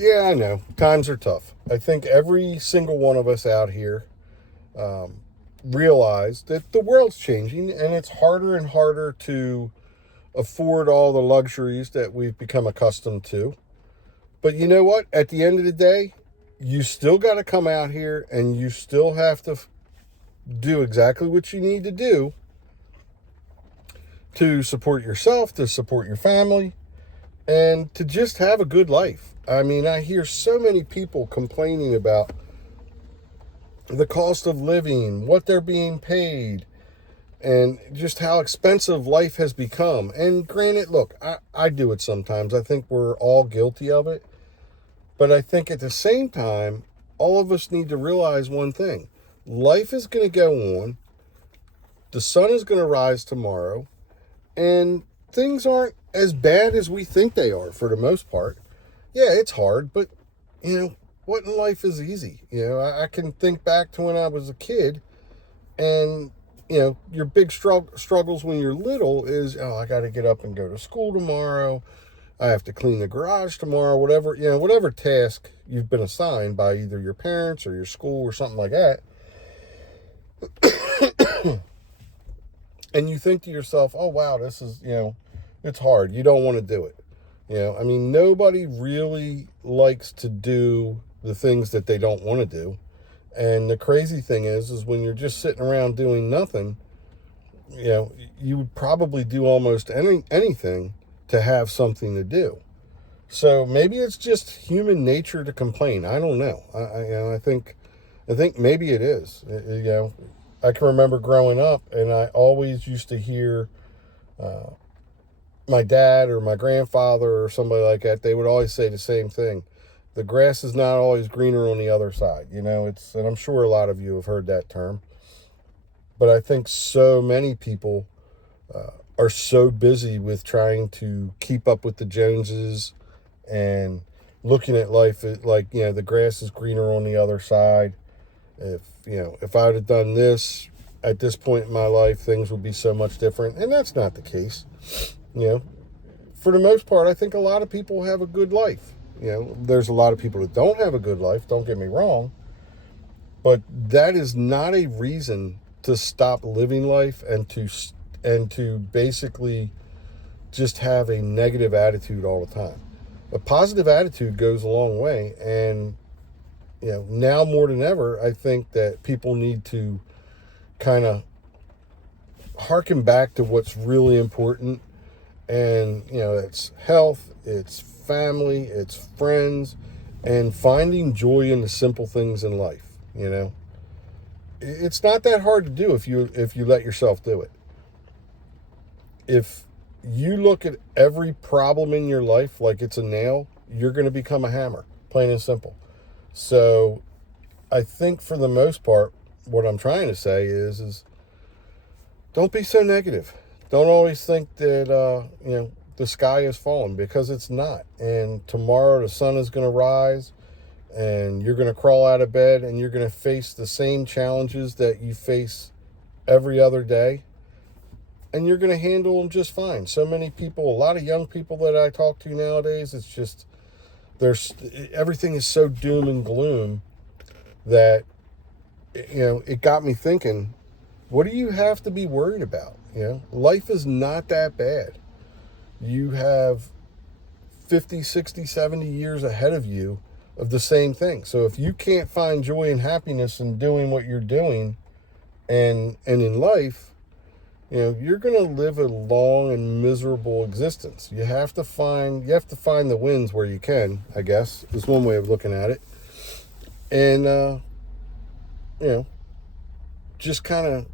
Yeah, I know. Times are tough. I think every single one of us out here realize that the world's changing and it's harder and harder to afford all the luxuries that we've become accustomed to. But you know what? At the end of the day, you still got to come out here and you still have to do exactly what you need to do to support yourself, to support your family, and to just have a good life. I mean, I hear so many people complaining about the cost of living, what they're being paid, and just how expensive life has become. And granted, look, I do it sometimes. I think we're all guilty of it. But I think at the same time, all of us need to realize one thing. Life is going to go on. The sun is going to rise tomorrow. And things aren't as bad as we think they are for the most part. Yeah, it's hard, but, what in life is easy? I can think back to when I was a kid, and, your big struggles when you're little is, I got to get up and go to school tomorrow. I have to clean the garage tomorrow, whatever task you've been assigned by either your parents or your school or something like that. And you think to yourself, oh, wow, this is, it's hard. You don't want to do it. Nobody really likes to do the things that they don't want to do. And the crazy thing is when you're just sitting around doing nothing, you would probably do almost anything to have something to do. So maybe it's just human nature to complain. I don't know. I think maybe it is. I can remember growing up, and I always used to hear my dad or my grandfather or somebody like that. They would always say the same thing: the grass is not always greener on the other side. And I'm sure a lot of you have heard that term. But I think so many people are so busy with trying to keep up with the Joneses and looking at life like, the grass is greener on the other side. If I would have done this at this point in my life, things would be so much different. And that's not the case. For the most part, I think a lot of people have a good life. There's a lot of people that don't have a good life, don't get me wrong. But that is not a reason to stop living life and to basically just have a negative attitude all the time. A positive attitude goes a long way. And, now more than ever, I think that people need to kind of harken back to what's really important. And, it's health, it's family, it's friends, and finding joy in the simple things in life. It's not that hard to do if you let yourself do it. If you look at every problem in your life like it's a nail, you're going to become a hammer, plain and simple. So I think for the most part, what I'm trying to say is don't be so negative. Don't always think that, the sky is falling, because it's not. And tomorrow the sun is going to rise, and you're going to crawl out of bed, and you're going to face the same challenges that you face every other day. And you're going to handle them just fine. So many people, a lot of young people that I talk to nowadays, it's just, everything is so doom and gloom that, it got me thinking, what do you have to be worried about? Life is not that bad. You have 50, 60, 70 years ahead of you of the same thing. So if you can't find joy and happiness in doing what you're doing and in life, you're going to live a long and miserable existence. You have to find the wins where you can, I guess, is one way of looking at it. And, just kind of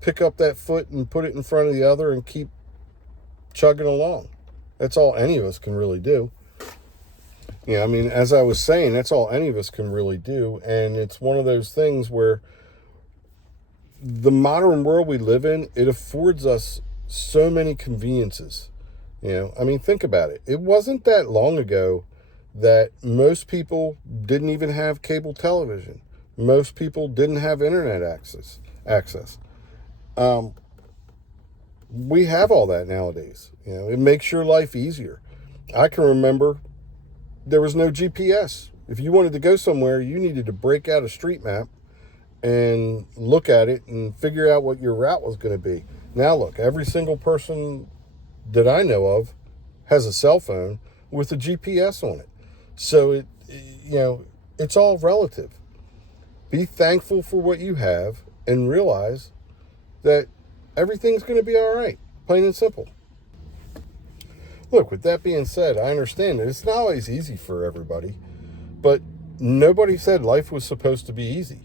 pick up that foot and put it in front of the other and keep chugging along. That's all any of us can really do. As I was saying, that's all any of us can really do. And it's one of those things where the modern world we live in, it affords us so many conveniences. Think about it. It wasn't that long ago that most people didn't even have cable television. Most people didn't have internet access. We have all that nowadays. It makes your life easier. I can remember there was no GPS. If you wanted to go somewhere, you needed to break out a street map and look at it and figure out what your route was going to be. Now look, every single person that I know of has a cell phone with a GPS on it. So it's all relative. Be thankful for what you have and realize that everything's going to be all right. Plain and simple. Look, with that being said, I understand that it's not always easy for everybody, but nobody said life was supposed to be easy.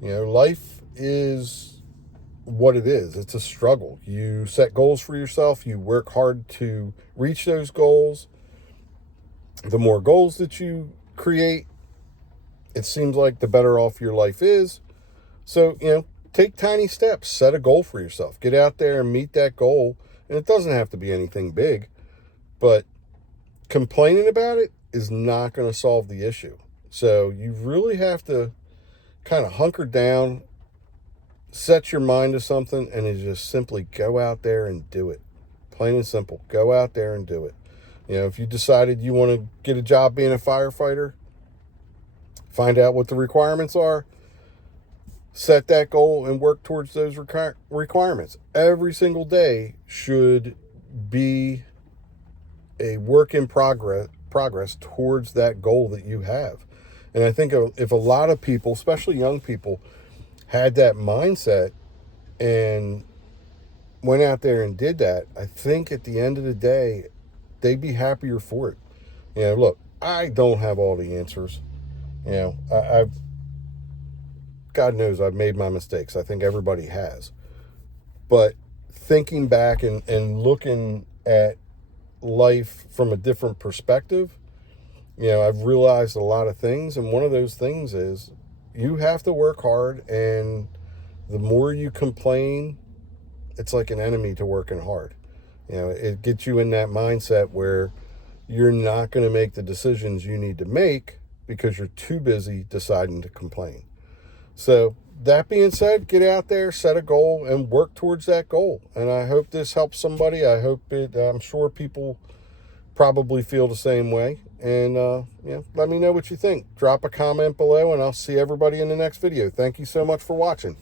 Life is what it is. It's a struggle. You set goals for yourself. You work hard to reach those goals. The more goals that you create, it seems like the better off your life is. So, take tiny steps. Set a goal for yourself. Get out there and meet that goal. And it doesn't have to be anything big. But complaining about it is not going to solve the issue. So you really have to kind of hunker down, set your mind to something, and then just simply go out there and do it. Plain and simple. Go out there and do it. If you decided you want to get a job being a firefighter, find out what the requirements are, set that goal, and work towards those requirements. Every single day should be a work in progress towards that goal that you have. And I think if a lot of people, especially young people, had that mindset and went out there and did that, I think at the end of the day, they'd be happier for it. Look, I don't have all the answers. God knows I've made my mistakes. I think everybody has. But thinking back and looking at life from a different perspective, I've realized a lot of things, and one of those things is you have to work hard, and the more you complain, it's like an enemy to working hard. It gets you in that mindset where you're not going to make the decisions you need to make because you're too busy deciding to complain. So that being said, get out there, set a goal, and work towards that goal. And I hope this helps somebody. I'm sure people probably feel the same way. And let me know what you think. Drop a comment below, and I'll see everybody in the next video. Thank you so much for watching.